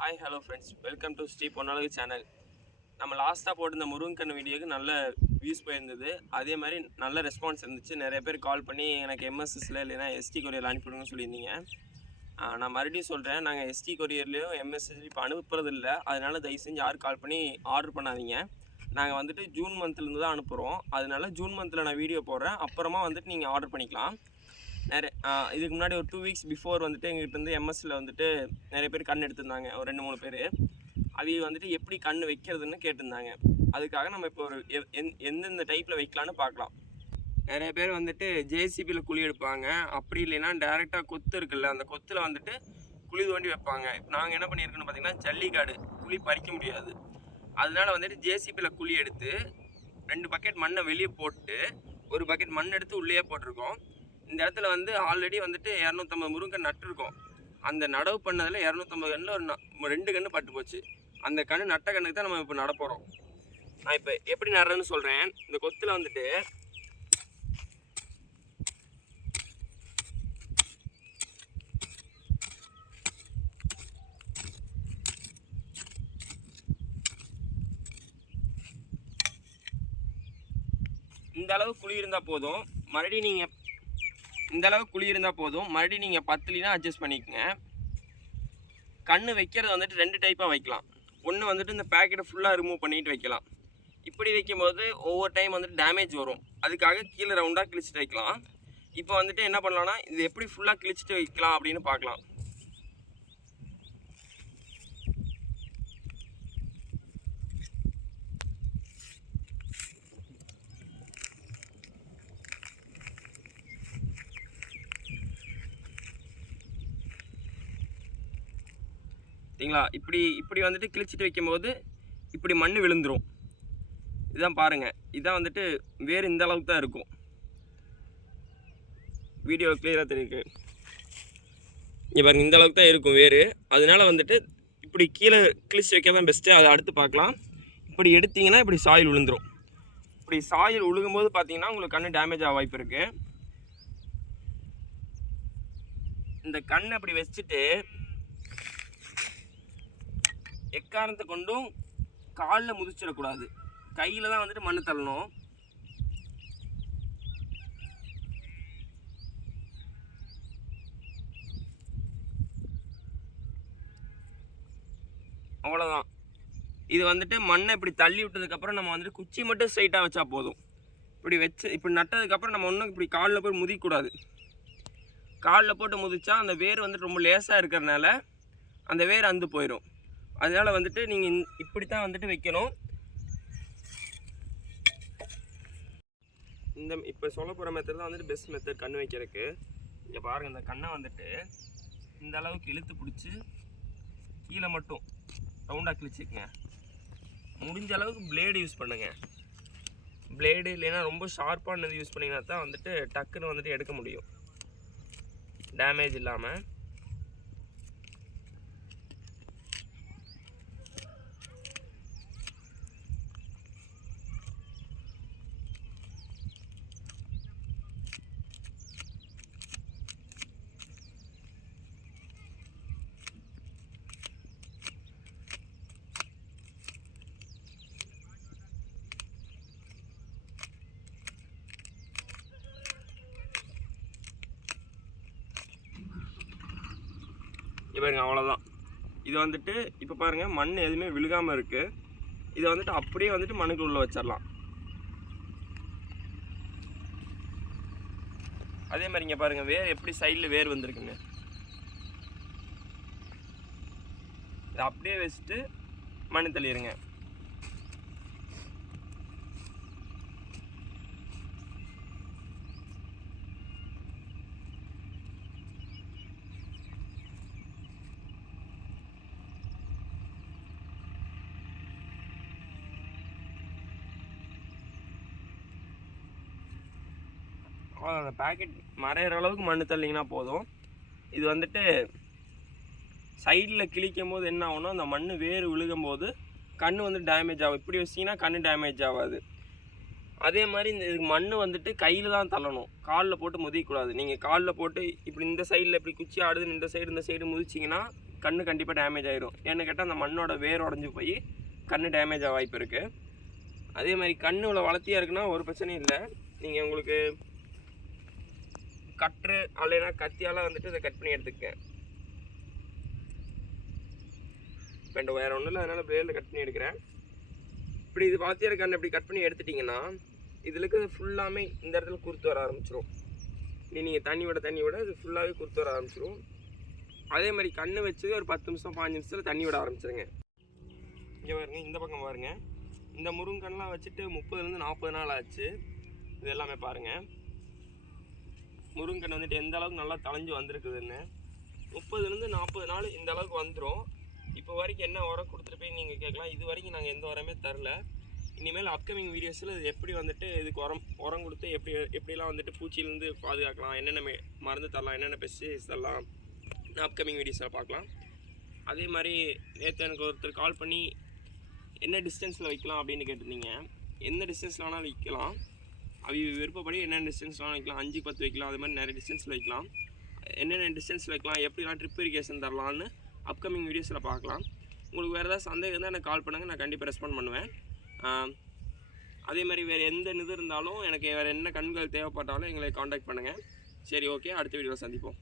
Hi hello friends, welcome to Sri Ponnazhagu channel. நம்ம லாஸ்ட்டாக போட்டிருந்த முருங்கக்கன்று வீடியோக்கு நல்ல வியூஸ் போயிருந்தது. அதே மாதிரி நல்ல ரெஸ்பான்ஸ் இருந்துச்சு. நிறைய பேர் கால் பண்ணி எனக்கு எம்எஸ்எஸ்ல இல்லைனா எஸ்டி கொரியர் அனுப்பிவிடுங்கன்னு சொல்லியிருந்தீங்க. நான் மறுபடியும் சொல்கிறேன், நாங்கள் எஸ்டி கொரியர்லேயும் எம்எஸ்எஸ் இப்போ அனுப்புறது இல்லை. அதனால தயவு செஞ்சு யாரும் கால் பண்ணி ஆர்டர் பண்ணாதீங்க. நாங்கள் வந்துட்டு ஜூன் மந்த்லேருந்து தான் அனுப்புகிறோம். அதனால ஜூன் மந்தில் நான் வீடியோ போடுறேன். அப்புறமா வந்துட்டு நீங்கள் ஆர்டர் பண்ணிக்கலாம். இதுக்கு முன்னாடி ஒரு 2 வீக்ஸ் பிஃபோர் வந்துட்டு எங்கள்கிட்ட வந்து எம்எஸ்சில் வந்துட்டு நிறைய பேர் கண் எடுத்திருந்தாங்க. ஒரு 2-3 பேர் அவங்க வந்துட்டு எப்படி கண் வைக்கிறதுன்னு கேட்டிருந்தாங்க. அதுக்காக நம்ம இப்போ ஒரு எந்தெந்த டைப்பில் வைக்கலான்னு பார்க்கலாம். நிறைய பேர் வந்துட்டு ஜேசிபியில் குழி எடுப்பாங்க. அப்படி இல்லைன்னா டேரெக்டாக கொத்து இருக்குல்ல, அந்த கொத்தில் வந்துட்டு குழி தோண்டி வைப்பாங்க. இப்போ நாங்கள் என்ன பண்ணியிருக்கோன்னு பார்த்தீங்கன்னா, ஜல்லிக்காடு குழி பறிக்க முடியாது. அதனால வந்துட்டு ஜேசிபியில் குழி எடுத்து 2 பக்கெட் மண்ணை வெளியே போட்டு 1 பக்கெட் மண் எடுத்து உள்ளே போட்டிருக்கோம். இந்த இடத்துல வந்து ஆல்ரெடி வந்துட்டு 250 முருங்கை நட்டுருக்கோம். அந்த நடவு பண்ணதில் 250 கண்ணில் ஒரு 2 கன்று பட்டு போச்சு. அந்த கன்று நட்ட கண்ணுக்கு தான் நம்ம இப்போ நட போகிறோம். நான் இப்போ எப்படி நடுறேன்னு சொல்கிறேன். இந்த கொத்தில் வந்துட்டு இந்த அளவு குழி இருந்தால் போதும். மறுபடியும் நீங்கள் இந்த அளவு குழி இருந்தால் போதும். மறுபடியும் நீங்கள் 10 அட்ஜஸ்ட் பண்ணிக்கோங்க. கன்று வைக்கிறது வந்துட்டு 2 டைப்பாக வைக்கலாம். ஒன்று வந்துட்டு இந்த பேக்கெட்டை ஃபுல்லாக ரிமூவ் பண்ணிட்டு வைக்கலாம். இப்படி வைக்கும்போது ஒவ்வொரு டைம் வந்துட்டு டேமேஜ் வரும். அதுக்காக கீழே ரவுண்டாக கிழிச்சிட்டு வைக்கலாம். இப்போ வந்துட்டு என்ன பண்ணலான்னா, இது எப்படி ஃபுல்லாக கிழிச்சிட்டு வைக்கலாம் அப்படின்னு பார்க்கலாம். சரிங்களா? இப்படி வந்துட்டு கிழிச்சிட்டு வைக்கும்போது இப்படி மண் விழுந்துடும். இதுதான் பாருங்கள். இதுதான் வந்துட்டு வேறு இந்த அளவுக்கு தான் இருக்கும். வீடியோ கிளியராக தெரியுது. இங்கே பாருங்கள், இந்த அளவுக்கு தான் இருக்கும் வேறு. அதனால வந்துட்டு இப்படி கீழே கிழிச்சு வைக்க தான் பெஸ்ட்டு. அதை அடுத்து பார்க்கலாம். இப்படி எடுத்திங்கன்னா இப்படி சாயில் விழுந்துடும். இப்படி சாயில் விழுகும்போது பார்த்தீங்கன்னா உங்களுக்கு கண் டேமேஜ் ஆக வாய்ப்பு இருக்குது. இந்த கண் அப்படி வச்சுட்டு எக்காரணத்தை கொண்டும் காலில் முதிச்சிடக்கூடாது. கையில் தான் வந்துட்டு மண் தள்ளணும். அவ்வளோதான். இது வந்துட்டு மண்ணை இப்படி தள்ளி விட்டதுக்கப்புறம் நம்ம வந்துட்டு குச்சி மட்டும் ஸ்ட்ரைட்டாக வச்சா போதும். இப்படி நட்டதுக்கப்புறம் நம்ம ஒன்றும் இப்படி காலில் போய் முதிக்கூடாது. காலில் போட்டு முதிச்சா அந்த வேர் வந்துட்டு ரொம்ப லேசாக இருக்கிறதுனால அந்த வேர் அந்து போயிடும். அதனால் வந்துட்டு நீங்கள் இப்படி தான் வந்துட்டு வைக்கணும். இப்போ சொல்ல போகிற மெத்தட் தான் வந்துட்டு பெஸ்ட் மெத்தட் கண் வைக்கிறதுக்கு. இங்கே பாருங்கள், இந்த கண்ணை வந்துட்டு இந்த அளவுக்கு இழுத்து பிடிச்சி கீழே மட்டும் ரவுண்டாக கிழிச்சிக்கங்க. முடிஞ்ச அளவுக்கு பிளேடு யூஸ் பண்ணுங்கள். பிளேடு இல்லைன்னா ரொம்ப ஷார்ப்பானது யூஸ் பண்ணிங்கன்னா தான் வந்துட்டு டக்குன்னு வந்துட்டு எடுக்க முடியும் டேமேஜ் இல்லாமல். பாருங்க, அவ்வளோதான். இது வந்துட்டு இப்போ பாருங்கள், மண் எதுவுமே விழுகாமல் இருக்குது. இதை வந்துட்டு அப்படியே வந்துட்டு மண்ணுக்கு உள்ளே வச்சிடலாம். அதே மாதிரி இங்கே பாருங்கள், வேர் எப்படி சைடில் வேர் வந்திருக்குங்க. இதை அப்படியே வச்சுட்டு மண் தள்ளிடுங்க. அந்த பேக்கெட் மறையிற அளவுக்கு மண் தள்ளிங்கன்னா போதும். இது வந்துட்டு சைடில் கிழிக்கும் போது என்ன ஆகும்னா, அந்த மண் வேறு விழுகும் போது கண் வந்து டேமேஜ் ஆகும். இப்படி வச்சிங்கன்னா கண் டேமேஜ் ஆகாது. அதே மாதிரி இதுக்கு மண் வந்துட்டு கையில் தான் தள்ளணும், காலில் போட்டு முதிக்கக்கூடாது. நீங்கள் காலில் போட்டு இப்படி இந்த சைடில் இப்படி குச்சி ஆடுதுன்னு இந்த சைடு முதிச்சிங்கன்னா கண் கண்டிப்பாக டேமேஜ் ஆகிடும். ஏன்னு கேட்டால் அந்த மண்ணோட வேர் உடஞ்சி போய் கண் டேமேஜ் ஆக வாய்ப்பு இருக்குது. அதே மாதிரி கண் இவ்வளோ வளர்த்தியாக இருக்குன்னா ஒரு பிரச்சனையும் இல்லை. நீங்கள் உங்களுக்கு கட்ரு அல்லைனா கத்தியால் வந்துட்டு இதை கட் பண்ணி எடுத்துக்கேன். இப்போ வேறு ஒன்றும் இல்லை, அதனால் பிளேடில் கட் பண்ணி எடுக்கிறேன். இப்படி இது வளர்த்தியாக கண் இப்படி கட் பண்ணி எடுத்துட்டிங்கன்னா இதில் இருக்கிறது ஃபுல்லாமே இந்த இடத்துல குறுத்து வர ஆரம்பிச்சிடும். நீங்கள் தண்ணி விட இது ஃபுல்லாகவே குறுத்து வர ஆரம்பிச்சிடும். அதே மாதிரி கண் வச்சு ஒரு 10 நிமிஷம் 5 நிமிஷத்தில் தண்ணி விட ஆரம்பிச்சிருங்க. இங்கே பாருங்க, இந்த பக்கம் பாருங்கள், இந்த முருங்கன்லாம் வச்சுட்டு 30லேருந்து 40 நாள் ஆச்சு. இது எல்லாமே பாருங்கள், முருங்கன் வந்துட்டு எந்த அளவுக்கு நல்லா தளைஞ்சு வந்திருக்குதுன்னு. 30லேருந்து 40 நாள் இந்த அளவுக்கு வந்துடும். இப்போ வரைக்கும் என்ன உரம் கொடுத்துருப்பேன்னு நீங்கள் கேட்கலாம். இது வரைக்கும் நாங்கள் எந்த உரமே தரல. இனிமேல் அப்கமிங் வீடியோஸில் இது எப்படி வந்துட்டு இதுக்கு உரம் கொடுத்து எப்படிலாம் வந்துட்டு பூச்சியிலேருந்து பாதுகாக்கலாம், என்னென்ன மருந்து தரலாம், என்னென்ன பெஸ்டிசைட்ஸ் தரலாம், அப்கமிங் வீடியோஸில் பார்க்கலாம். அதே மாதிரி நேற்று எனக்கு ஒருத்தர் கால் பண்ணி என்ன டிஸ்டன்ஸில் வைக்கலாம் அப்படின்னு கேட்டிருந்தீங்க. எந்த டிஸ்டன்ஸில் வேணாலும் வைக்கலாம், அவங்க விருப்பப்படி என்னென்ன டிஸ்டன்ஸ்லாம் வைக்கலாம். 5, 10 வைக்கலாம், அது மாதிரி நிறைய டிஸ்டன்ஸில் வைக்கலாம். என்னென்ன டிஸ்டன்ஸில் வைக்கலாம், எப்படிலாம் ட்ரிப் இரிகேஷன் தரலான்னு அப்கமிங் வீடியோஸில் பார்க்கலாம். உங்களுக்கு வேறு ஏதாவது சந்தேகம் இருந்தால் எனக்கு கால் பண்ணுங்கள், நான் கண்டிப்பாக ரெஸ்பாண்ட் பண்ணுவேன். அதே மாதிரி வேறு எந்த இது இருந்தாலும் எனக்கு வேறு என்ன கண்கள் தேவைப்பட்டாலும் எங்களை காண்டாக்ட் பண்ணுங்கள். சரி, ஓகே, அடுத்த வீடியோவில் சந்திப்போம்.